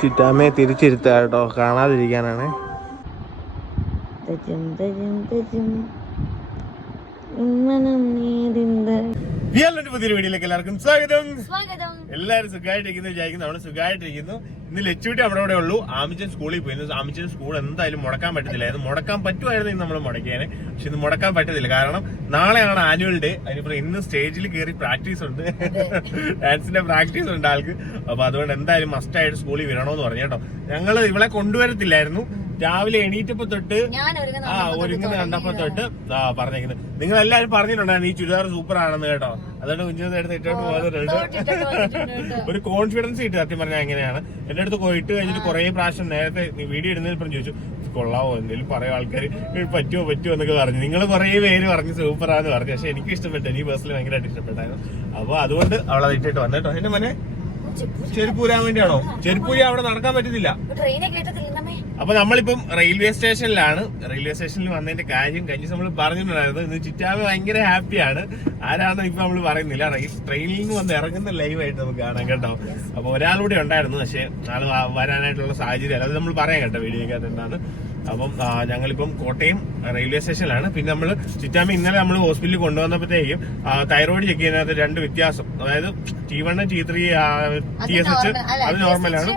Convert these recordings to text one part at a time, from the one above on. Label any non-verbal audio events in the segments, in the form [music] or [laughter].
ചിറ്റാമ്മയെ തിരിച്ചിരുത്ത കേട്ടോ കാണാതിരിക്കാനാണ് തജും തജും ഉമ്മനം നീതിന്ത പുതിയൊരു വീഡിയോയിലേക്ക് എല്ലാവർക്കും സ്വാഗതം. എല്ലാവരും സുഖമായിട്ടിരിക്കുന്നു വിചാരിക്കുന്നു. നമ്മൾ സുഖമായിട്ടിരിക്കുന്നു. ഇന്ന് ലച്ചൂട്ടി അവിടെ ഇവിടെ ഉള്ളൂ. ആമിച്ചൻ സ്കൂളിൽ പോയിരുന്നു. ആമിച്ചൻ സ്കൂൾ എന്തായാലും മുടക്കാൻ പറ്റത്തില്ലായിരുന്നു മുടക്കാൻ പറ്റുമായിരുന്നു ഇന്ന് നമ്മൾ മുടക്കിയേനെ. പക്ഷെ ഇന്ന് മുടക്കാൻ പറ്റത്തില്ല. കാരണം നാളെയാണ് ആനുവൽ ഡേ അതിനിപ്പോ ഇന്ന് സ്റ്റേജിൽ കയറി പ്രാക്ടീസ് ഉണ്ട്. ഡാൻസിന്റെ പ്രാക്ടീസ് ഉണ്ട് ആൾക്ക്. അപ്പൊ അതുകൊണ്ട് എന്തായാലും മസ്റ്റ് ആയിട്ട് സ്കൂളിൽ വരണമെന്ന് പറഞ്ഞു കേട്ടോ. ഞങ്ങൾ ഇവളെ കൊണ്ടുവരത്തില്ലായിരുന്നു. രാവിലെ എണീറ്റപ്പോ തൊട്ട് ആ ഒരുങ്ങുന്ന കണ്ടപ്പോ തൊട്ട് ആ പറഞ്ഞേക്കുന്നത് നിങ്ങൾ എല്ലാരും പറഞ്ഞിട്ടുണ്ടായിരുന്നു ഈ ചുരിദാർ സൂപ്പർ ആണെന്ന് കേട്ടോ. അതുകൊണ്ട് കുഞ്ഞിനെ എടുത്ത് ഇട്ടോട്ട് പോകുന്നുണ്ട് ഒരു കോൺഫിഡൻസ് കിട്ടി. സത്യം പറഞ്ഞാൽ എങ്ങനെയാണ്. എന്റെ അടുത്ത് പോയിട്ട് കഴിഞ്ഞിട്ട് കുറെ പ്രാവശ്യം നേരത്തെ വീഡിയോ ഇടുന്നതിന് പറഞ്ഞു ചോദിച്ചു കൊള്ളാവോ എന്തെങ്കിലും പറയോ ആൾക്കാർ പറ്റുമോ പറ്റുമോ എന്നൊക്കെ പറഞ്ഞു. നിങ്ങൾ കുറെ പേര് പറഞ്ഞു സൂപ്പറാന്ന് പറഞ്ഞു. പക്ഷെ എനിക്ക് ഇഷ്ടപ്പെട്ടു. എനിക്ക് പേഴ്സണലി ഭയങ്കരമായിട്ട് ഇഷ്ടപ്പെട്ടായിരുന്നു. അപ്പൊ അതുകൊണ്ട് അവളത് ഇട്ടിട്ട് വന്നിട്ടോ എന്റെ മനെ ചെരുപ്പൂരാൻ വേണ്ടിയാണോ? ചെരുപ്പൂരി അവിടെ നടക്കാൻ പറ്റുന്നില്ല. അപ്പൊ നമ്മളിപ്പം റെയിൽവേ സ്റ്റേഷനിലാണ് റെയിൽവേ സ്റ്റേഷനിൽ വന്നതിന്റെ കാര്യം കഴിഞ്ഞ നമ്മൾ പറഞ്ഞിട്ടുണ്ടായിരുന്നു. ഇന്ന് ചിറ്റാവ് ഭയങ്കര ഹാപ്പിയാണ്. ആരാണെന്ന് ഇപ്പൊ നമ്മൾ പറയുന്നില്ല. റെയിൽ ട്രെയിനിൽ നിന്ന് വന്ന് ഇറങ്ങുന്ന ലൈവ് ആയിട്ട് നമുക്ക് കാണാം കേട്ടോ. അപ്പൊ ഒരാളൂടെ ഉണ്ടായിരുന്നു. പക്ഷെ ആൾ വരാനായിട്ടുള്ള സാഹചര്യം അത് നമ്മൾ പറയാം കേട്ടോ വീഡിയോക്കകത്ത് എന്താണ് അപ്പം ഞങ്ങളിപ്പം കോട്ടയം റെയിൽവേ സ്റ്റേഷനിലാണ് പിന്നെ നമ്മൾ ചുറ്റാമ്പ ഇന്നലെ നമ്മൾ ഹോസ്പിറ്റലിൽ കൊണ്ടുവന്നപ്പോഴത്തേക്കും തൈറോയിഡ് ചെക്ക് ചെയ്യുന്നതിനകത്ത് രണ്ട് വ്യത്യാസം. അതായത് T one T three T S H അത് നോർമലാണ്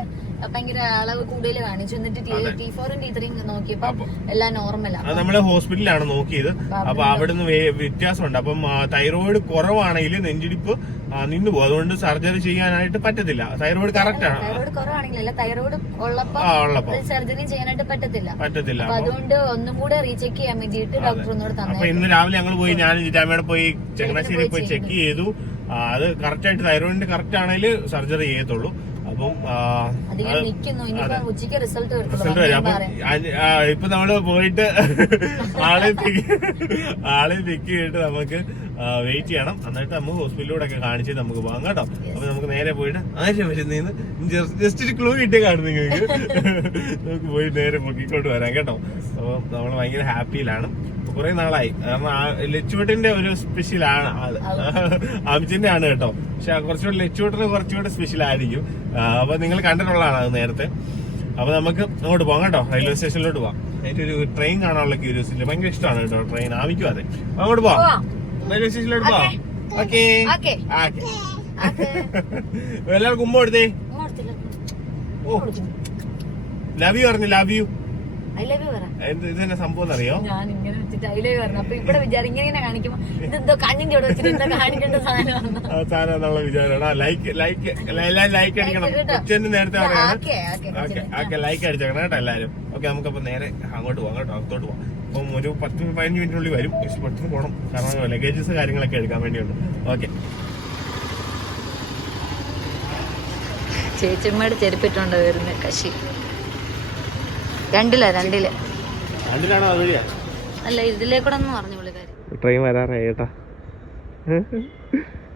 ഭയങ്കര അളവ് കൂടുതൽ കാണിച്ചു. എന്നിട്ട് ടി ഫോറും ടി ത്രീയും നോക്കിയപ്പോ എല്ലാം നോർമലാണ് നമ്മൾ ഹോസ്പിറ്റലിലാണ് നോക്കിയത്. അപ്പൊ അവിടുന്ന് വ്യത്യാസമുണ്ട്. അപ്പം തൈറോയിഡ് കുറവാണെങ്കിൽ നെഞ്ചിടിപ്പ് നിന്നു പോകും അതുകൊണ്ട് സർജറി ചെയ്യാനായിട്ട് പറ്റത്തില്ല. തൈറോയിഡ് കറക്റ്റ് ആണ്. തൈറോയ്ഡ് കുറവാണെങ്കിൽ അല്ല തൈറോയ്ഡ് ഉള്ളപ്പോ. സർജറി ചെയ്യാനായിട്ട് പറ്റത്തില്ല. പറ്റത്തില്ല. അതുകൊണ്ട് ഒന്നും കൂടെ റീചെക്ക് ചെയ്യാൻ വേണ്ടിയിട്ട് ഡോക്ടർ തന്നെ അപ്പൊ ഇന്ന് രാവിലെ ഞങ്ങൾ പോയി ഞാൻ ചിറ്റാമ്മയുടെ പോയി ചങ്ങനാശ്ശേരി പോയി ചെക്ക് ചെയ്തു. അത് കറക്റ്റ് ആയിട്ട് തൈറോയിഡിന്റെ കറക്റ്റ് ആണെങ്കിൽ സർജറി ചെയ്യത്തുള്ളൂ. അപ്പം ഉച്ചയ്ക്ക് റിസൾട്ട് വരും. അപ്പം ഇപ്പൊ നമ്മൾ പോയിട്ട് [laughs] ആളെ ആളെ പിക്ക് ചെയ്തിട്ട് നമുക്ക് വെയിറ്റ് ചെയ്യണം. എന്നിട്ട് നമുക്ക് ഹോസ്പിറ്റലിലൂടെ ഒക്കെ കാണിച്ച് നമുക്ക് പോകാം കേട്ടോ. അപ്പൊ നമുക്ക് നേരെ പോയിട്ട് ആശയം വരുന്നേന്ന് ജസ്റ്റ് ഒരു ക്ലൂ കിട്ടിയ കാണും നിങ്ങൾക്ക്. [laughs] നമുക്ക് പോയി നേരെ പൊക്കിക്കൊണ്ട് വരാം കേട്ടോ. അപ്പൊ നമ്മൾ ഭയങ്കര ഹാപ്പിയിലാണ് കുറെ നാളായി. കാരണം ആ ലച്ചുവട്ടിന്റെ ഒരു സ്പെഷ്യൽ ആണ് ആൾ. അമിച്ചിന്റെ ആണ് കേട്ടോ. പക്ഷെ കുറച്ചുകൂടെ ലച്ചുവട്ടിന് കുറച്ചുകൂടെ സ്പെഷ്യൽ ആയിരിക്കും. അപ്പൊ നിങ്ങൾ കണ്ടിട്ടുള്ളതാണ് അത് നേരത്തെ. അപ്പൊ നമുക്ക് അങ്ങോട്ട് പോകാം കേട്ടോ. റെയിൽവേ സ്റ്റേഷനിലോട്ട് പോവാം അതിന്റെ ഒരു ട്രെയിൻ കാണാനുള്ള ക്യൂരിയോസിറ്റി ഭയങ്കര ഇഷ്ടമാണ് കേട്ടോ ട്രെയിൻ ആവിക്കും അതെ. അങ്ങോട്ട് പോവാം. റെയിൽവേ സ്റ്റേഷനിലോട്ട് പോവാം. ഓക്കെ. ഓക്കെ. എല്ലാവർക്കും ഉമ്മ എടുത്തേ. ഓ. ലവ് യു പറഞ്ഞു love you I love you പറ. എന്ത് ഇത് തന്നെ സംഭവം അറിയോ യു പറഞ്ഞു അപ്പൊ ഇവിടെ വിചാരം ഇങ്ങനെ കാണിക്കുമ്പോ ഇതെന്തോ കണ്ണിന്റെ ഇവിടെ വെച്ചിട്ട് എന്താ കാണിക്കേണ്ട സാധനമാണ് ലൈക്ക് ലൈക്ക് ലൈക്ക് അടിക്കണം. കൊച്ചന് നേരത്തെ ഓക്കെ ലൈക്ക് അടിച്ചേക്കണം കേട്ടോ എല്ലാവരും. ഓക്കെ നമുക്കപ്പോ നേരെ അങ്ങോട്ട് പോകാം കേട്ടോ അകത്തോട്ട് പോകാം അപ്പം ഒരു പത്ത് പതിനഞ്ച് മിനിറ്റിനുള്ളിൽ വരും. പക്ഷെ പെട്ടെന്ന് പോകണം കാരണം [laughs] ലഗേജസ് കാര്യങ്ങളൊക്കെ എടുക്കാൻ വേണ്ടിയുണ്ട്. ഓക്കെ. ചേച്ചിമ്മയുടെ ചെരുപ്പിട്ടുണ്ടോ വരുന്നത് കശി. രണ്ടില രണ്ടിൽ. അതിലാണോ അതുവഴിയാ അല്ല ഇതിലേക്കൂടെ ഒന്ന് പറഞ്ഞു പുള്ളിക്കാരി ട്രെയിൻ വരാറായി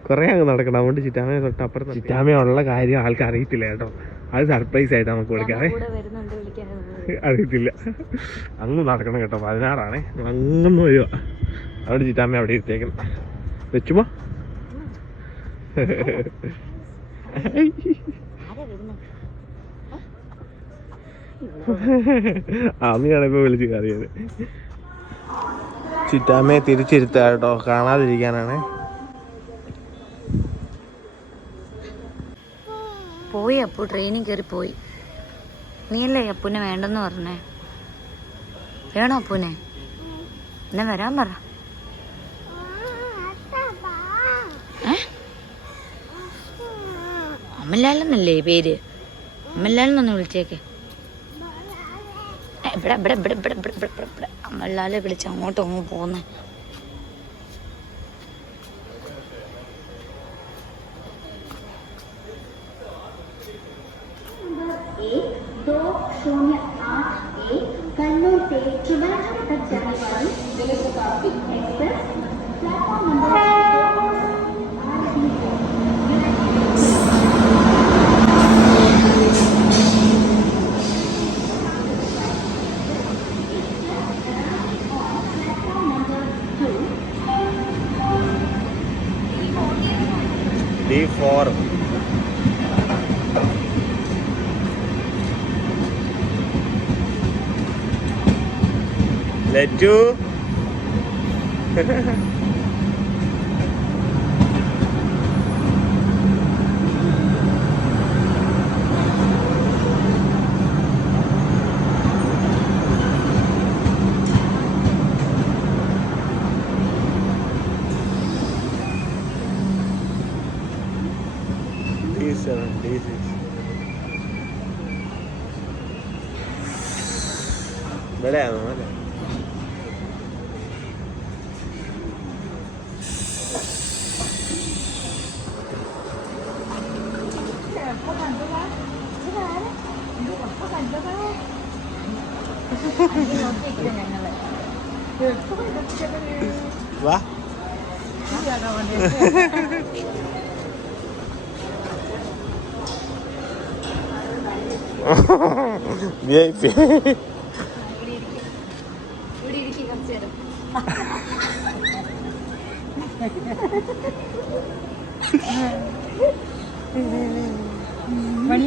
കൊറേ അങ്ങ് നടക്കണം. അതുകൊണ്ട് ചിറ്റാമയെ തൊട്ട് അപ്പുറത്ത് ചിറ്റാമയ ഉള്ള കാര്യം ആൾക്ക് അറിയത്തില്ല കേട്ടോ. അത് സർപ്രൈസ് ആയിട്ട് നമുക്ക് വിളിക്കാവേ കൂടെ വരുന്നുണ്ട് വിളിക്കാനത് അറിയത്തില്ല. അങ്ങ് നടക്കണം കേട്ടോ. പതിനാറാണേ. അങ്ങൊന്നും വരുക അതുകൊണ്ട് ചിറ്റാമ അവിടെ ഇരുത്തേക്കണം. വെച്ചുമോ. അമ്മയാണ് ഇപ്പൊ വിളിച്ച് കറിയത് ചിറ്റാമ്മയെ തിരിച്ചിരുത്ത കേട്ടോ കാണാതിരിക്കാനാണ്. പോയി അപ്പു ട്രെയിനിൽ കയറി പോയി. നീ അല്ലേ അപ്പുനെ വേണ്ടെന്ന് പറഞ്ഞേ? വേണോ അപ്പുനെ എന്നെ വരാൻ പറ. അമ്മല്ലാലെന്നല്ലേ പേര്? അമ്മല്ലാലെന്നൊന്ന് വിളിച്ചേക്കേ. ഇവിടെ ഇവിടെ ഇവിടെ ഇവിടെ ഇവിടെ ഇവിടെ ഇവിടെ. അമ്മള്ളാലെ വിളിച്ച് അങ്ങോട്ടും അങ്ങ് പോകുന്നത് For Let's do. [laughs] ഇവിടെയാണോ അല്ലേ വാ വി ഐ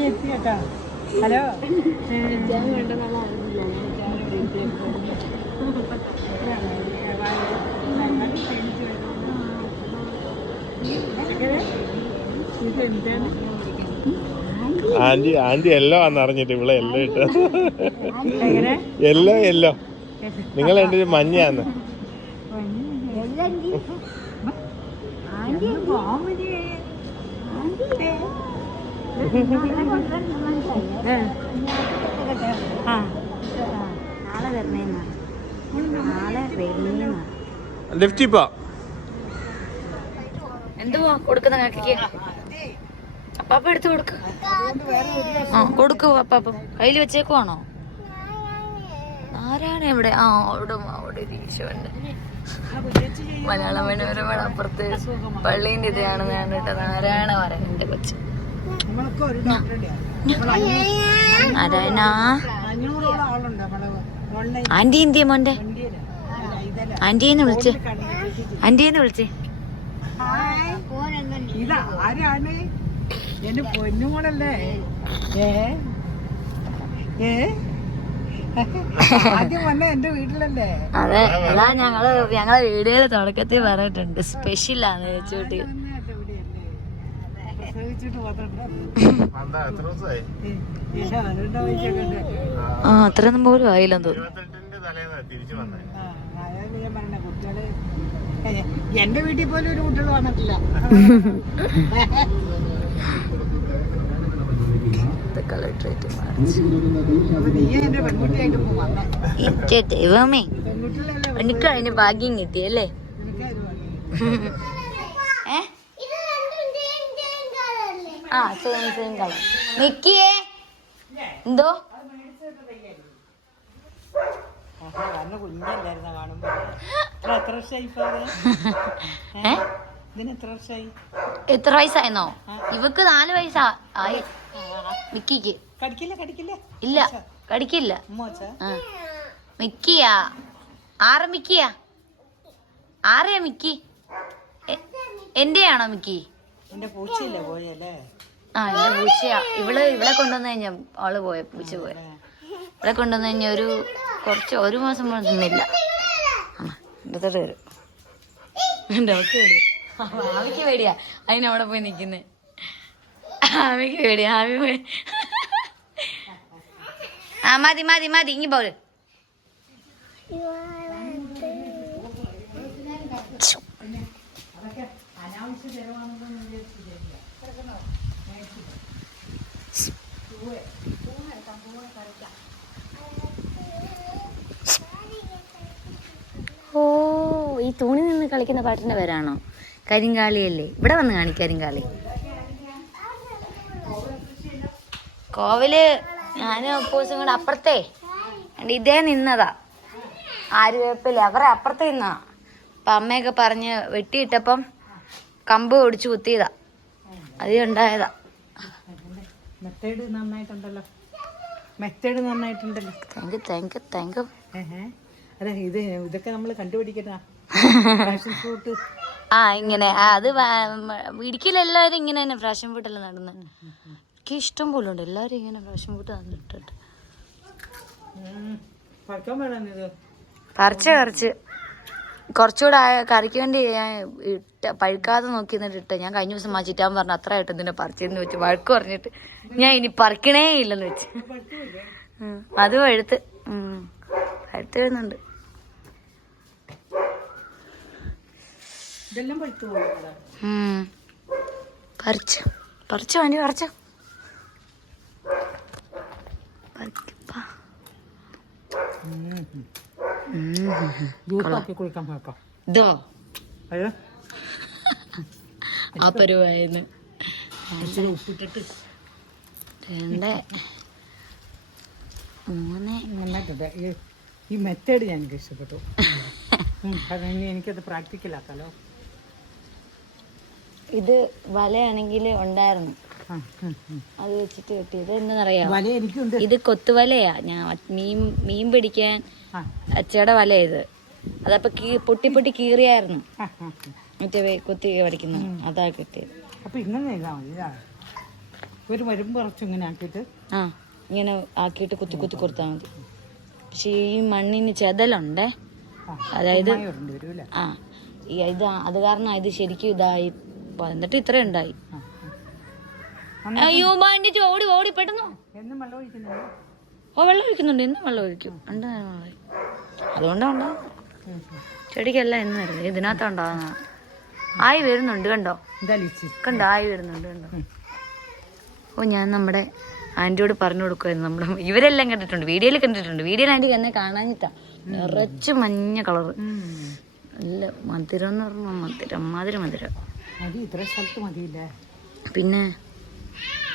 എത്തി കേട്ടോ ഹലോ? ആന്റി ആന്റി എല്ലോ ആന്ന് അറിഞ്ഞിട്ട് ഇവിടെ എല്ലോ ഇട്ട് എല്ലോ എല്ലോ. നിങ്ങൾ രണ്ടൊരു മഞ്ഞാന്ന് ആ. നാളെ വരണേന്നാ. നാളെ വരുന്നേന്നാ ലിഫ്റ്റ് ഇപ്പോ എന്തുവാ കൊടുക്കുന്ന കാക്കയ്ക്ക്? അപ്പാപ്പ എടുത്ത് കൊടുക്ക. ആ കൊടുക്കൂ അപ്പാപ്പ. കയ്യിൽ വെച്ചേക്കുവാണോ? ആരാണ് ഇവിടെ? ആ അവിടെ അവിടെ ഈശോണ്ട് മലയാള മനോരമയുടെ അപ്പുറത്ത് പള്ളീന്റെ ഇതാണെന്ന് കണ്ടിട്ട് നാരായണ വരാൻ എന്റെ കൊച്ചു. ഓൺലൈൻ ആന്റി എന്തിയ മോന്റെ ആന്റിയെന്ന് വിളിച്ച്. ആന്റിയെന്ന് വിളിച്ച്. എന്റെ പൊന്നുമോളല്ലേ? ഏ? ഏ? അതെ അതാ ഞങ്ങൾ ഞങ്ങളെ വീടുകൾ തുടക്കത്തിൽ പറഞ്ഞിട്ടുണ്ട്. സ്പെഷ്യൽ ആണ് ചേച്ചൂട്ടി വന്ന എന്റെ ഇവിടെയല്ലേ പ്രസവിച്ചിട്ട് വന്നിട്ടുണ്ട് എത്ര ദിവസമായി ഇല്ല രണ്ടാഴ്ചയൊക്കെ ഉണ്ട് ആ അത്രയൊന്നും പോലും ആയില്ലെന്ന് തോന്നുന്നു എന്റെ വീട്ടിൽ പോലും ഒരു കുട്ടികൾ വന്നിട്ടില്ല. ദൈവമേ. എനിക്ക് അതിന് ഭാഗ്യം കിട്ടിയല്ലേ? ആ സെയിം സെയിം കളർ നിക്കിയേ? എന്തോ? [laughs] എത്ര വയസ്സായിരുന്നോ ഇവക്ക് നാല് വയസ്സാ ആയി. മിക്കിക്ക് ഇല്ല കടിക്കില്ല. മിക്കിയാ ആറ് മിക്കിയാ ആരെയാ മിക്കി എന്റെയാണോ മിക്കി എന്റെ പൂച്ചയില്ല പോയല്ലേ? ആ എന്റെ പൂച്ചയാ ഇവൾ ഇവിടെ കൊണ്ടുവന്നു കഴിഞ്ഞാ ആൾ പോയ പൂച്ച പോയ. ഇവിടെ കൊണ്ടുവന്നു കഴിഞ്ഞാ ഒരു കുറച്ച് ഒരു മാസം പോലും നിന്നില്ല. ആ എന്റെ തൊട്ട് വരും എന്റെ അവക്ക് പേടിയാ. ആവിക്ക് പേടിയാ അതിനവിടെ പോയി നിക്കുന്നേ ആവിക്ക് പേടിയാ ആവി പോയി. ആ മതി മതി മതി ഇങ്ങി പോര്. ഓ ഈ തൂണി നിന്ന് കളിക്കുന്ന പാട്ടിന്റെ പേരാണോ? കരിങ്കാളിയല്ലേ? ഇവിടെ വന്ന് കാണി കരിങ്കാളി. കോവിൽ ഞാനും അപ്പോസും കൂടെ അപ്പുറത്തേ. ഇതേ നിന്നതാ. ആര്യവേപ്പിൽ അവരെ അപ്പുറത്തെ നിന്നാ. അപ്പൊ അമ്മയൊക്കെ പറഞ്ഞ് വെട്ടിയിട്ടപ്പം കമ്പ് ഒടിച്ചു കുത്തിയതാ. അത് ഉണ്ടായതാ. മെത്തേഡ് നന്നായിട്ടുണ്ടല്ലോ. Method നന്നായിട്ടുണ്ടല്ലോ. Thank you thank you thank you അതെ ഇത് ഇതൊക്കെ നമ്മൾ കണ്ടുപിടിക്കട്ടാ. ഫാഷൻ ഫ്രൂട്ട് ആ ഇങ്ങനെ. അത് ഇടുക്കിയിലെല്ലാവരും ഇങ്ങനെ തന്നെ ഫ്രാഷൻ ഫുഡെല്ലാം നടന്ന്. എനിക്ക് ഇഷ്ടം പോലെ ഉണ്ട്. എല്ലാവരും ഇങ്ങനെ ഫ്രാഷൻ ഫുഡ് നടന്നിട്ടുണ്ട് പഴക്കം വേണം ഇത്. പറിച്ച് പറിച്ച്. കുറച്ചുകൂടെ കറിക്ക് വേണ്ടി ഞാൻ ഇട്ട പഴുക്കാതെ നോക്കി എന്നിട്ട് ഇട്ട. ഞാൻ കഴിഞ്ഞ ദിവസം മാച്ചിട്ടാൻ പറഞ്ഞു അത്ര ആയിട്ട് ഇതിനെ പറിച്ചെന്ന് വെച്ച് വഴക്ക് പറഞ്ഞിട്ട്. ഞാൻ ഇനി പറിക്കണേ ഇല്ലെന്ന് വെച്ച്. അതും എഴുത്ത്. പഴുത്ത് വരുന്നുണ്ട് പറിച്ച. പറിച്ചു പറിച്ചോ. പറിച്ചോ പറിക്കപ്പാ. ജ്യൂസാക്കി കുടിക്കാൻ കേട്ടോ ഇതോ അയ്യോ. ആ പരുവായിരുന്നു. ഇച്ചിരി ഉപ്പിട്ടിട്ട്. രണ്ട് മൂന്ന് നന്നായിട്ടുണ്ട് ഈ ഈ മെത്തേഡ് ഞാൻ എനിക്ക് ഇഷ്ടപ്പെട്ടു. കാരണം എനിക്കത് പ്രാക്ടിക്കൽ ആക്കാലോ. ഇത് വലയാണെങ്കിൽ ഉണ്ടായിരുന്നു. അത് വെച്ചിട്ട് കിട്ടിയത്. എന്താണെന്നറിയാം വല എനിക്കുണ്ട്. ഇത് കൊത്തുവലയാ ഞാൻ മീൻ മീൻ പിടിക്കാൻ അച്ചയുടെ വല ഇത്. അതപ്പൊ കീ പൊട്ടി പൊട്ടി കീറിയായിരുന്നു. മറ്റേ കൊത്തി പഠിക്കുന്ന അതാ കിട്ടിയത്. അപ്പൊ ഇങ്ങനെ ഒരു കുറച്ച് ഇങ്ങനെ ആക്കിയിട്ട് ആ ഇങ്ങനെ ആക്കിയിട്ട് കുത്തി കുത്തി കൊടുത്താൽ മതി. പക്ഷെ ഈ മണ്ണിന് ചെതലുണ്ടേ? അതായത് ആ ഇത് അത് കാരണം ഇത് ശരിക്കും ഇതായി. എന്നിട്ട് ഇത്ര ഉണ്ടായി. അയ്യോ ബാൻഡിച്ച് ഓടി ഓടി പെട്ടെന്ന്. എന്നും വെള്ളം ഒഴിക്കുന്നില്ല? ഓ വെള്ളം ഒഴിക്കുന്നുണ്ട്. എന്നും വെള്ളം ഒഴിക്കും. ഉണ്ട് വെള്ളം അതുകൊണ്ടാണ് ഉണ്ടാകുന്നത് ഉം, ഉം. ചെടിക്കല്ല എന്നും വരുന്നത്. ഇതിനകത്താ ഉണ്ടാകുന്ന ആയി വരുന്നുണ്ട് കണ്ടോ? കണ്ടോ? ആയി വരുന്നുണ്ട് കണ്ടോ? ഓ ഞാൻ നമ്മുടെ ആന്റിയോട് പറഞ്ഞു കൊടുക്കുമായിരുന്നു നമ്മുടെ ഇവരെല്ലാം കണ്ടിട്ടുണ്ട്. വീഡിയോയിൽ കണ്ടിട്ടുണ്ട്. വീഡിയോയിൽ ആന്റി എന്നെ കാണാനിട്ടാ നിറച്ച് മഞ്ഞ കളറ്. നല്ല മധുരം എന്ന് പറഞ്ഞാൽ മധുരം. മാതിരി മധുരം. മതിയില്ലേ? പിന്നെ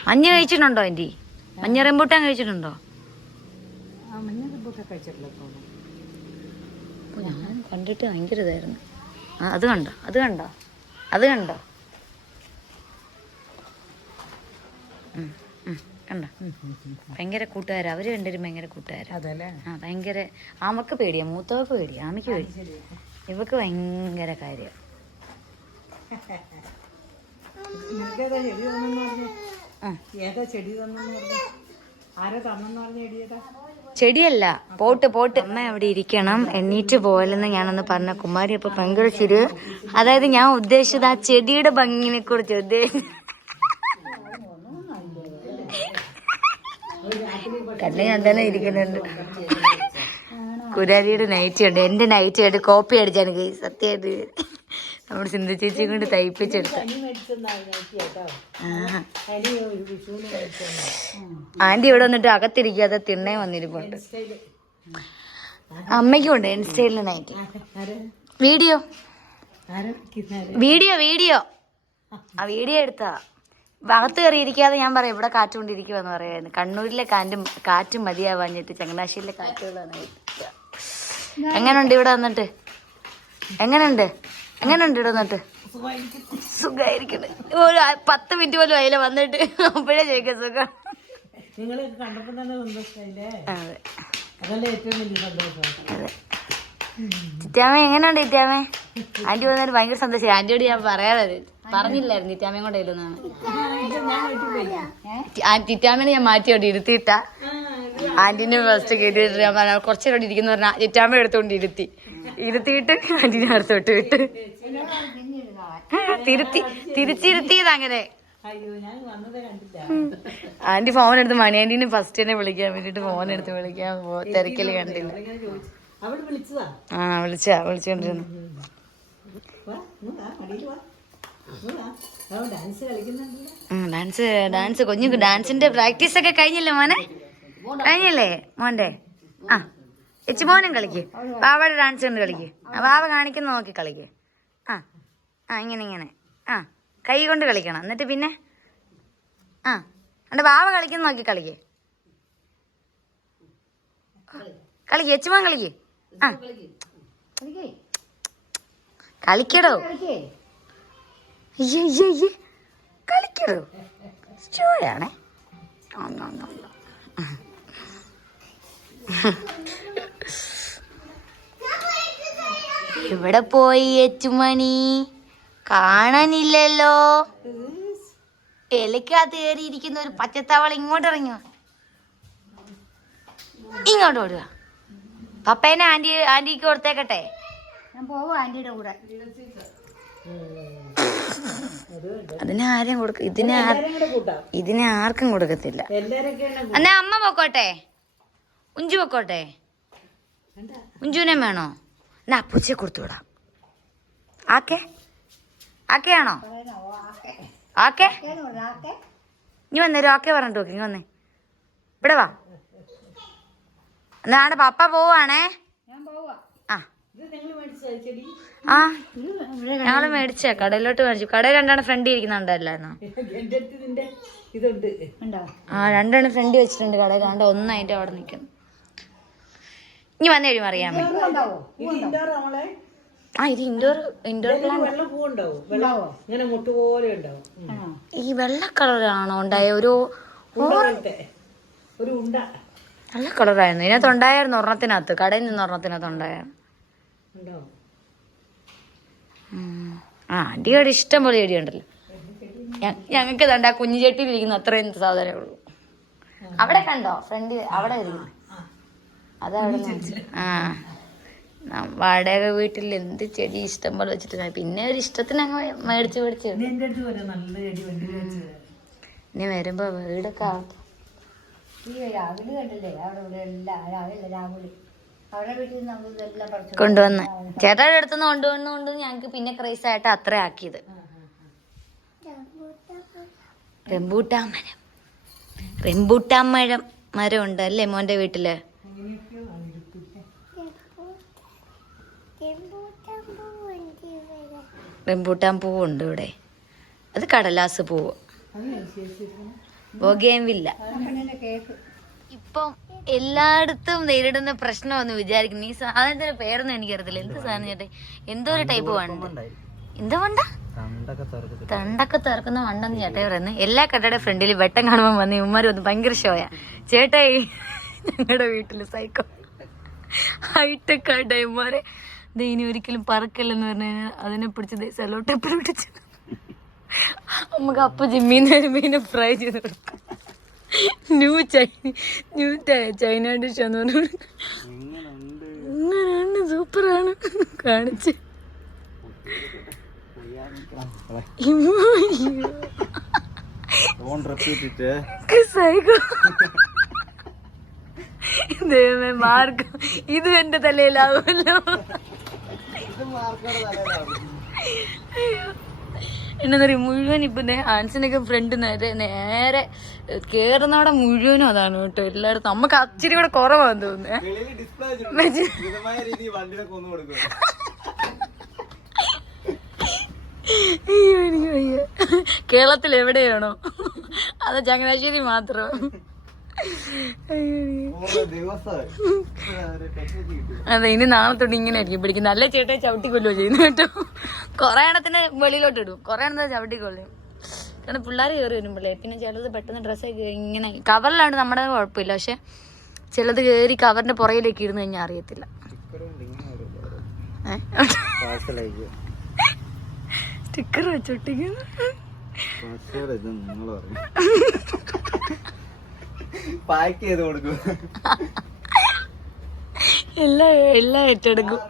മഞ്ഞ കഴിച്ചിട്ടുണ്ടോ ആന്റി മഞ്ഞ റെമ്പൂട്ടാൻ കഴിച്ചിട്ടുണ്ടോ? ഞാൻ കണ്ടിട്ട് ഭയങ്കര ഇതായിരുന്നു. ആ അത് കണ്ടോ? അത് കണ്ടോ? അത് കണ്ടോ? കണ്ടോ. ഭയങ്കര കൂട്ടുകാരാ. അവർ രണ്ടുപേരും ഭയങ്കര കൂട്ടുകാരാ. അതല്ലേ? ആ ഭയങ്കര ആമക്ക് പേടിയാ മൂത്തവക്ക് പേടിയാ ആമയ്ക്ക് പേടി ഇവക്ക് ഭയങ്കര കാര്യ. [laughs] നിനക്കേതാ ചെടി തന്നെന്ന് പറഞ്ഞു. ഏതാ ചെടി തന്നെന്ന് പറഞ്ഞു? ആരാ തന്നെന്ന് പറഞ്ഞ ചെടി ചെടിയല്ല. Pot pot. അമ്മ അവിടെ ഇരിക്കണം. എണ്ണീറ്റ് പോയല്ലെന്ന് ഞാനൊന്ന് പറഞ്ഞ കുമാരി അപ്പൊ ഭയങ്കര ചിരി അതായത് ഞാൻ ഉദ്ദേശിച്ചത് ആ ചെടിയുടെ ഭംഗിനെ കുറിച്ച് ഉദ്ദേശിച്ചു കണ്ണ് ഞാൻ തന്നെ ഇരിക്കുന്നുണ്ട്. കുരാരിയുടെ നൈറ്റ് ഉണ്ട് എന്റെ നൈറ്റ് ആയിട്ട് കോപ്പി അടിച്ചാണ് സത്യമായിട്ട്. നമ്മുടെ സിന്ധു ചേച്ചി കൊണ്ട് തയ്പ്പിച്ചെടുത്ത. ആന്റി ഇവിടെ വന്നിട്ട് അകത്തിരിക്കാതെ തിണ്ണേ വന്നിരിപ്പുണ്ട്. അമ്മയ്ക്കും ഉണ്ട് ഇൻസ്റ്റയിൽ നൈറ്റി. വീഡിയോ. Video video. ആ വീഡിയോ എടുത്താ അകത്ത് കയറി ഇരിക്കാതെ ഞാൻ പറയാം ഇവിടെ കാറ്റുകൊണ്ടിരിക്കുവെന്ന് പറയുന്നത് കണ്ണൂരിലെ കാറ്റും കാറ്റും മതിയാവാഞ്ഞിട്ട് ചങ്ങനാശ്ശേരിയിലെ കാറ്റുകളാണ്. എങ്ങനെയുണ്ട് ഇവിടെ വന്നിട്ട്? എങ്ങനുണ്ട്? എങ്ങനുണ്ട് ഉണ്ട് വന്നിട്ട് സുഖമായിരിക്കണ് ഒരു പത്ത് മിനിറ്റ് പോലും അതിലെ വന്നിട്ട്. അപ്പോഴേ ചോദിക്കാം സുഖം. നിങ്ങളെ കണ്ടപ്പോൾ തന്നെ സന്തോഷമായില്ലേ അതെ. അതല്ലേ ഏറ്റവും വലിയ സന്തോഷം. അതെ. ചിറ്റാമ്മ എങ്ങനെയുണ്ട് ചിറ്റാമ്മ ആന്റി വന്നിട്ട് ഭയങ്കര സന്തോഷം ആന്റിയോട് ഞാൻ പറയാതെ പറഞ്ഞില്ലായിരുന്നു ചിറ്റാമ്മയും കൊണ്ട് ഇല്ലെന്നാണ് ചിറ്റാമ്മനെ ഞാൻ മാറ്റി അവിടെ ഇരുത്തിയിട്ട. ആന്റിന്റെ ഫസ്റ്റ് കേട്ടിട്ട് ഞാൻ പറഞ്ഞ കുറച്ചേരോട് ഇരിക്കുന്ന പറഞ്ഞാൽ ചിറ്റാമ്മ എടുത്തുകൊണ്ട് ഇരുത്തി. ഇരുത്തിയിട്ട് ആന്റിനെ അടുത്തോട്ട് വിട്ട്. തിരുത്തി തിരിച്ചിരുത്തിയത് അങ്ങനെ ആന്റി ഫോൺ എടുത്ത് മണി ആന്റീനെ ഫസ്റ്റ് തന്നെ വിളിക്കാൻ വേണ്ടിട്ട് ഫോൺ എടുത്ത് വിളിക്കാൻ തിരക്കൽ കണ്ടില്ല. ആ വിളിച്ചാ വിളിച്ചോണ്ടിരുന്നു. ഡാൻസ് ഡാൻസ് കുഞ്ഞു ഡാൻസിന്റെ പ്രാക്ടീസ് ഒക്കെ കഴിഞ്ഞില്ലേ മോനെ? കഴിഞ്ഞില്ലേ മോന്റെ ആ. എച്ച് മോനും കളിക്ക്. ബാബയുടെ ഡാൻസ് കണ്ട് കളിക്ക്. ആ ബാബ കാണിക്കുന്ന നോക്കി കളിക്ക്. ആ ആ ഇങ്ങനെ ഇങ്ങനെ. ആ കൈ കൊണ്ട് കളിക്കണം. എന്നിട്ട് പിന്നെ? ആ അണ്ട് വാവ കളിക്കുന്ന നോക്കി കളിക്ക്. കളിക്ക് എച്ചുമോൻ കളിക്ക്. ആ. കളിക്കടോ. അയ്യേ അയ്യേ കളിക്കടോ. ഷോയാണേ എവിടെ പോയി ഏറ്റുമണി. കാണാനില്ലല്ലോ. ഇലക്കകത്ത് കയറിയിരിക്കുന്ന ഒരു പച്ചത്താവള ഇങ്ങോട്ട് ഇറങ്ങുക ഇങ്ങോട്ട് ഓടുക. പപ്പേനെ ആന്റി ആന്റിക്ക് കൊടുത്തേക്കട്ടെ. ഞാൻ പോവും ആന്റിയുടെ കൂടെ. അതിനെ ആരും കൊടുക്ക ഇതിനെ ഇതിനെ ആർക്കും കൊടുക്കത്തില്ല. എന്നാ അമ്മ പൊക്കോട്ടെ. ഉഞ്ചു പൊക്കോട്ടെ. ഉഞ്ചുവിനെ വേണോ? എന്നാ അപ്പൂച്ചയെ കൊടുത്തു വിടാം. ആക്കെ? ആക്കെയാണോ ആക്കെ? ഇനി വന്നേരും ആക്കെ പറഞ്ഞിട്ട് നോക്കി ഇനി വന്നേ. ഇവിടെ വാ. എന്നാണ് പപ്പ പോവാണേ ആ. ആ. ഞങ്ങൾ മേടിച്ച കടയിലോട്ട് മേടിച്ചു. കടയിൽ രണ്ടാണ് ഫ്രണ്ട് ഇരിക്കുന്നുണ്ടല്ലായിരുന്നോ ഉണ്ടോ ആ രണ്ടാണ് ഫ്രണ്ട് വെച്ചിട്ടുണ്ട് കടയിൽ. കണ്ട ഒന്ന് അതിന്റെ അവിടെ നിൽക്കുന്നു ഇനി വന്ന അറിയാമേ ഇൻഡോർ നമ്മളെ ആ ഇത് ഇൻഡോർ ഇൻഡോർ പ്ലാന്റ് വെള്ള പൂവുണ്ടാവും. വെള്ളം ഇങ്ങനെ മുട്ട് പോലെ ഉണ്ടാവും. ഉം. ഈ വെള്ള കളറാണോ ഉണ്ടായ ഒരു നല്ല കളറായിരുന്നു. ഇതിനകത്ത് ഉണ്ടായിരുന്നു ഒരെണ്ണത്തിനകത്ത്. കടയിൽ നിന്ന് ഒരെണ്ണത്തിനകത്ത് ഉണ്ടായിരുന്നു ആ ആന്റിയുടെ ഇഷ്ടം പോലെ ചെടി ഉണ്ടല്ലോ. ഞങ്ങൾക്ക് തണ്ട കുഞ്ഞു ചെട്ടിയിലിരിക്കുന്ന അത്രയും സാധനമേ ഉള്ളൂ. അവിടെ കണ്ടോ? ഫ്രണ്ട് അവിടെ ഇരിക്കുന്നു നിന്ന് ആ. വാടക വീട്ടിൽ എന്ത് ചെടി ഇഷ്ടം പോലെ വെച്ചിട്ട് പിന്നെ ഒരു ഇഷ്ടത്തിന് അങ്ങ് മേടിച്ച് മേടിച്ച് ഇനി വരുമ്പോ വീടൊക്കെ ആവട്ടെ. രാവിലെ കണ്ടില്ലേ? അവിടെ ഇവിടെ എല്ലാം രാവിലെ രാവിലെ. കൊണ്ടുവന്ന്. ചേട്ടായുടെ അടുത്തുനിന്ന് കൊണ്ടുവന്നുകൊണ്ട് ഞങ്ങൾക്ക് പിന്നെ ക്രൈസ് ആയിട്ട് അത്ര ആക്കിയത്. റെമ്പൂട്ടാമരം മരം. റെമ്പൂട്ടാൻ മരം മരം ഉണ്ട് അല്ലേ മോന്റെ വീട്ടിൽ? റെമ്പൂട്ടാൻ പൂവുണ്ട് ഇവിടെ. അത് കടലാസ് പൂവ്. കേക്ക് ഇപ്പം എല്ലായിടത്തും നേരിടുന്ന പ്രശ്നമെന്ന് വിചാരിക്കുന്നു. ഈ സാധനത്തിന്റെ പേരൊന്നും എനിക്കറിയത്തില്ല. എന്ത് സാധനം ചേട്ടൻ എന്തോ ഒരു ടൈപ്പ് വണ്ട്. എന്താ വണ്ട? തണ്ടൊക്കെ തുറക്കുന്ന വണ്ടെന്ന് ചേട്ടെ പറയുന്നത് എല്ലാ കടയുടെ ഫ്രണ്ടിൽ വെട്ടം കാണുമ്പോൾ വന്ന് ഇവന്മാർ വന്ന് ഭയങ്കര ഷോയാ ചേട്ടായി ഞങ്ങളുടെ വീട്ടിൽ സൈക്കോ ഹൈടെക് ആ ഇവന്മാരെ. ദേ ഇനി ഒരിക്കലും പറക്കല്ലെന്ന് പറഞ്ഞു കഴിഞ്ഞാൽ അതിനെ പിടിച്ച് സെലോട്ടപ്പിൽ പിടിച്ച് നമുക്ക് അപ്പൊ ജിമ്മീന്ന് വരുമ്പോ ഫ്രൈ ചെയ്ത് കൊടുക്കും. New China new China dish എന്ന് പറഞ്ഞു ഇങ്ങനെയുണ്ട് സൂപ്പറാണ്. കാണിച്ച്. സൈക്കോ ദൈവമേ മാർഗം. ഇതും എന്റെ തലയിലാവുമല്ലോ. എന്നാ പറയുക മുഴുവൻ ഇപ്പൊ ആൻസിനൊക്കെ ഫ്രണ്ട് നേരെ നേരെ കേറുന്നവിടെ മുഴുവനും അതാണ് കേട്ടോ എല്ലായിടത്തും നമുക്ക് അച്ചിരി കൂടെ കുറവാന്ന് തോന്നുന്നു. കേരളത്തിൽ എവിടെയാണോ? അത് ചങ്ങനാശ്ശേരി മാത്രം. അതെ ഇനി നാളെ തൊട്ട് ഇങ്ങനെ ആയിരിക്കും. പിടിക്കും നല്ല ചേട്ടായി ചവിട്ടിക്കൊല്ലോ ചെയ്യുന്നു കേട്ടോ? കൊറേ എണ്ണത്തിന് വെളിയിലോട്ട് ഇടും. കൊറേ എണ്ണത്തിന് ചവിട്ടിക്കൊല്ലും കാരണം പിള്ളേർ കയറി വരുമ്പോഴേ പിന്നെ ചിലത് പെട്ടെന്ന് ഡ്രസ്സ് ഇങ്ങനെ കവറിലാണ് നമ്മുടെ കുഴപ്പമില്ല. പക്ഷെ ചിലത് കയറി കവറിന്റെ പുറകിലേക്ക് ഇരുന്ന് കഴിഞ്ഞാൽ അറിയത്തില്ല. സ്റ്റിക്കർ വെച്ചൊട്ടിക്കുന്നു. പാക്ക് ചെയ്ത് കൊടുക്കും. എല്ലാം എല്ലാം ഏറ്റെടുക്കും.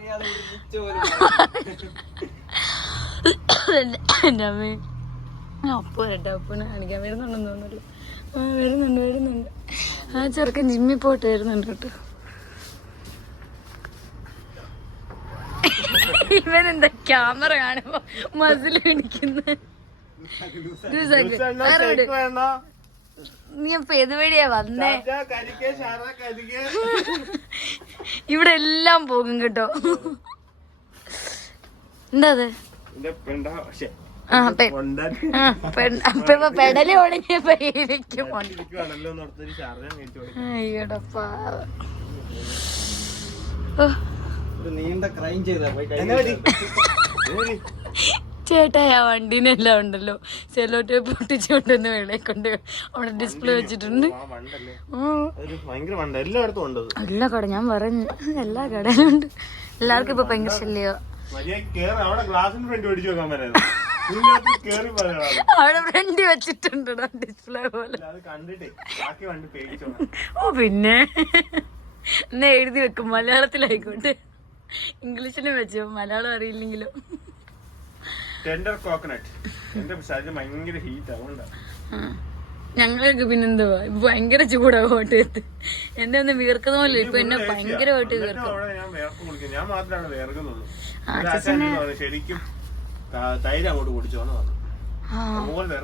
എന്റെ അമ്മ. അപ്പു വരട്ടെ അപ്പുനെ കാണിക്കാൻ വരുന്നുണ്ടെന്ന് തോന്നുന്നില്ല. ആ വരുന്നുണ്ട് വരുന്നുണ്ട്. ആ ചെറുക്കൻ ജിമ്മിൽ പോയിട്ട് വരുന്നുണ്ട് കേട്ടോ. ഇവൻ എന്താ ക്യാമറ കാണുമ്പോ മസിൽ കാണിക്കുന്നത് നീ അപ്പൊ ഏതുവഴിയാ വന്നേ ഇവിടെ എല്ലാം പോകും കേട്ടോ. എന്താ അത്? ആ പെടൽ അയ്യോടാ നീണ്ട ക്രൈം ചെയ്താ പോയി ചേട്ടായി ആ വണ്ടീനെല്ലാം ഉണ്ടല്ലോ. സെല്ലോ ടേപ്പ് പൊട്ടിച്ചുകൊണ്ടൊന്ന് വേളെ കൊണ്ട് അവിടെ ഡിസ്പ്ലേ വെച്ചിട്ടുണ്ട്. എല്ലാ കട ഞാൻ പറഞ്ഞു എല്ലാ കടയിലും ഉണ്ട്. എല്ലാവർക്കും ഇപ്പൊ ഭയങ്കര ശല്യോ. അവിടെ ഫ്രണ്ട് വെച്ചിട്ടുണ്ട് ഡിസ്പ്ലേ പോലെ. ഓ പിന്നെ. എന്നാ എഴുതി വെക്കും. മലയാളത്തിലായിക്കോട്ടെ. ഇംഗ്ലീഷിലും വെച്ചോ മലയാളം അറിയില്ലെങ്കിലും. ടെൻഡർ കോക്കനട്ട് എന്റെ ശരീരം ഭയങ്കര ഹീറ്റ് ആവുന്നുണ്ട് ഞങ്ങൾക്ക് പിന്നെന്തുവാ ഇപ്പൊ ഭയങ്കര ചൂടാ കോട്ടയത്ത് എന്റെ ഒന്ന് വീർക്കുന്ന പോലെ ഇപ്പൊ എന്നെ ഭയങ്കരമായിട്ട് വീർക്കും തൈര് അങ്ങോട്ട് അതുപോലെ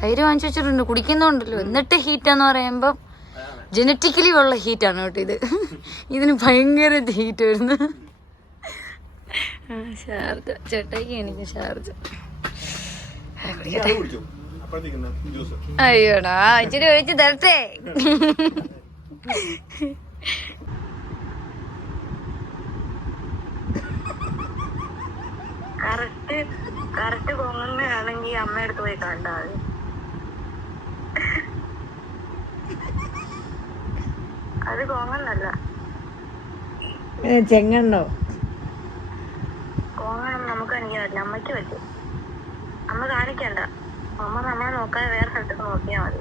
തൈര് വാങ്ങിച്ചു വെച്ചിട്ടുണ്ട്. കുടിക്കുന്നുണ്ടല്ലോ. എന്നിട്ട് ഹീറ്റാന്ന് പറയുമ്പോ ജനറ്റിക്കലി ഉള്ള ഹീറ്റാണ് കേട്ടോ ഇത്. ഇതിന് ഭയങ്കര ഹീറ്റ് വരുന്നു. ആ, ഷാർജ. ചേട്ടായിക്ക് എനിക്ക് ഷാർജ. അയ്യോടാ ഇച്ചിരി ഒഴിച്ച് തരട്ടെ. കറക്റ്റ് കറക്റ്റ് കൊങ്ങുന്നതാണെങ്കിൽ അമ്മയടുത്ത് പോയി കണ്ടാ മതി. അത് കോങ്ങന്നല്ല ചെങ്ങണ്ണോ കോങ്ങണം നമുക്ക് എനിക്ക് പറ്റില്ല അമ്മയ്ക്ക് പറ്റും. അമ്മ കാണിക്കണ്ട. അമ്മ നമ്മളെ നോക്കാതെ വേറെ സ്ഥലത്തേക്ക് നോക്കിയാ മതി.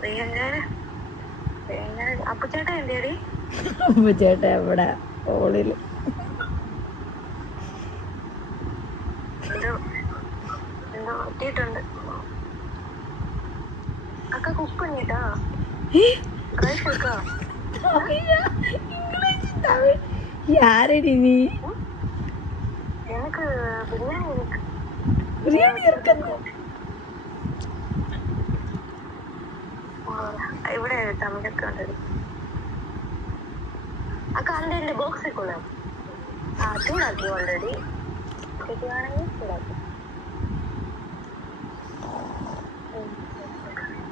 പ്രിയങ്കാര് പ്രിയങ്കാര്. അപ്പച്ചേട്ടൻ എന്തേടി? അപ്പൊ എവിടെ ഓളിൽ. എന്തോ എന്തോ പറ്റിയിട്ടുണ്ട്. അക്ക കുക്ക് പണിട്ടാ റൈസ് വെക്കാ யாரடி நீ எனக்கு பிரியாணி இருக்கு பிரியாணி இருக்கு ഇവിടെ തമിഴൊക്കെ ഉണ്ട് അക്ക അതിന്റെ ബോക്സ് ഇക്കുള്ള ആ ചൂടാക്കി ഓൾറെഡി കിട്ടുകയാണെങ്കിൽ ചൂടാക്കി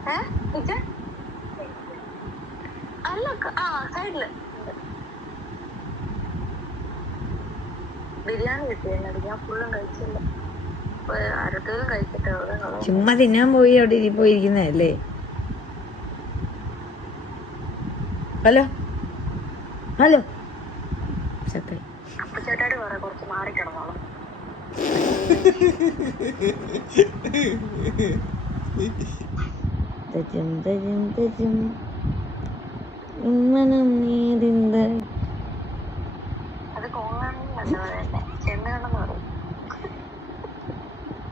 ഏ ഇച്ച അല്ല അക്ക, ആ സൈഡില് ബിരിയാണി കിട്ടിയെന്നടി ഞാൻ ഫുള്ളും കഴിച്ചില്ല. ഇപ്പൊ കഴിച്ചിട്ട്. ചുമ്മാ തിന്നാൻ പോയി അവിടെ പോയിരിക്കുന്നതല്ലേ? ഹലോ? ഹലോ? അപ്പൊ ചേട്ടായിട്ട് കുറച്ച് മാറി കിടന്നോളാം. തജും തജും തജും. ഉമ്മനം നീതിന്ത